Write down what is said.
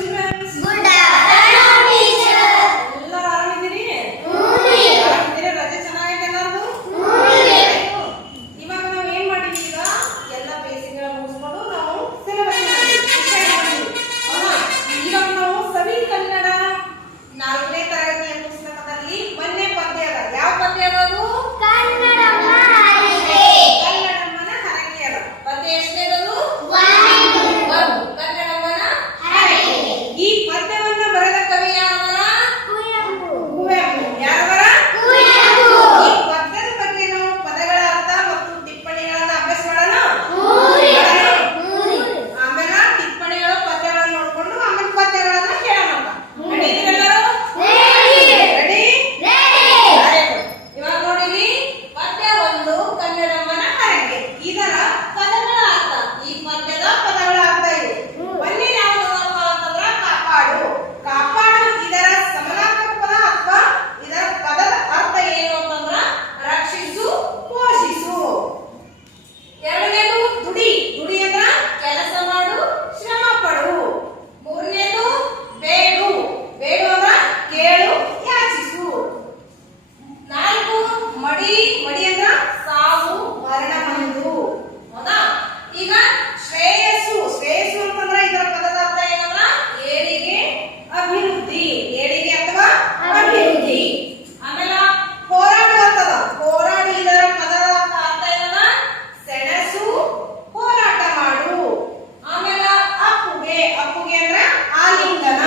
children. Good afternoon, teacher. ಎಲ್ಲರೂ ಆರಾಮಿದ್ದೀರಿ? ಆರಾಮಿದ್ದೀರಿ? ರಜೆ ಚೆನ್ನಾಗಿದೆ ಎಲ್ಲಾರ್ದು? ಇವಾಗ ನಾವು ಏನ್ ಮಾಡಿದ್ವಿ ಈಗ ಎಲ್ಲ ಬೇಸಿಕ್ ಮುಗಿಸ್ಕೊಂಡು ನಾವು ಸಿಲೆಬಸ್ ಹೌದಾ? ಇವಾಗ ನಾವು ಸವಿ ಕನ್ನಡ 4ನೇ ತರಗತಿಯ ಪುಸ್ತಕದಲ್ಲಿ ಒಂದನೇ ಪದ್ಯ ಅದ. ಯಾವ ಪದ್ಯ ಅದು? ಕನ್ನಡಮ್ಮ ಹರಕೆ. ಕನ್ನಡಮ್ಮನ ಹರಕೆ ಅದ. ಪದ್ಯ ಎಷ್ಟನೇದದು? 1. ಕನ್ನಡಮ್ಮನ ಹರಕೆ. ಈ ಪದ್ಯವನ್ನ ಬರೆದ ಕವಿ ಯಾರವರ? ಕುವೆಂಪು. ಕುವೆಂಪು. ಯಾರವರ? ಕುವೆಂಪು. ಈ ಪದ್ಯದ ಬಗ್ಗೆ ನಾವು ಪದಗಳ ಅರ್ಥ ಮತ್ತು ಟಿಪ್ಪಣಿಗಳನ್ನ ಅಭ್ಯಾಸ ಮಾಡೋಣ. ಆಮೇಲೆ ಟಿಪ್ಪಣಿಗಳ ಪದ್ಯಗಳನ್ನ ನೋಡ್ಕೊಂಡು ಆಮೇಲೆ ಪದ್ಯಗಳನ್ನ ಹೇಳೋಣ. ರೆಡಿದಿರೆಲ್ಲರೂ? ರೆಡಿ? ಇವಾಗ ನೋಡಿ, ಪದ್ಯ 1 ಕನ್ನಡಮ್ಮನ ಹರಕೆ. ಇದರ ಪದಗಳ ಅರ್ಥ, ಈ ಪದ್ಯದ ಪದಗಳ ಅರ್ಥ ಇದೆ. ಒಂದೇ ಯಾವುದಪ್ಪ ಅಂತಂದ್ರ ಕಾಪಾಡು. ಕಾಪಾಡು ಇದರ ಸಮಾನಾರ್ಥಕ ಪದ ಅಥವಾ ಇದರ ಪದದ ಅರ್ಥ ಏನು ಅಂತಂದ್ರ ರಕ್ಷಿಸು, ಪೋಷಿಸು. ಎರಡನೇದು ದುಡಿ. ದುಡಿ ಅಂದ್ರ ಕೆಲಸ ಮಾಡು, ಶ್ರಮ ಪಡು. ಮೂರನೇದು ಬೇಡು. ಬೇಡು ಅಂದ್ರ ಕೇಳು, ಯಾಚಿಸು. 4 ಮಡಿ. ಮಡಿ ಅಂದ್ರ ಸಾವು, ಮರಣ ಹೊಂದು. ಹೌದಾ? ಈಗ ಶ್ರೇಯಸ್ಸು. ಶ್ರೇಯಸ್ಸು ಅಂತಂದ್ರ ಇದರ ಪದದ ಅರ್ಥ ಏನಂದ್ರ ಏಳಿಗೆ, ಅಭಿವೃದ್ಧಿ. ಏಳಿಗೆ ಅಥವಾ ಅಭಿವೃದ್ಧಿ. ಆಮೇಲೆ ಹೋರಾಡು ಅಂತದ. ಹೋರಾಡು ಇದರ ಪದದ ಅರ್ಥ ಏನಂದ್ರ ಸೆಣಸು, ಹೋರಾಟ ಮಾಡು. ಆಮೇಲೆ ಅಪ್ಪುಗೆ. ಅಪ್ಪುಗೆ ಅಂದ್ರ ಆಲಿಂಗನ.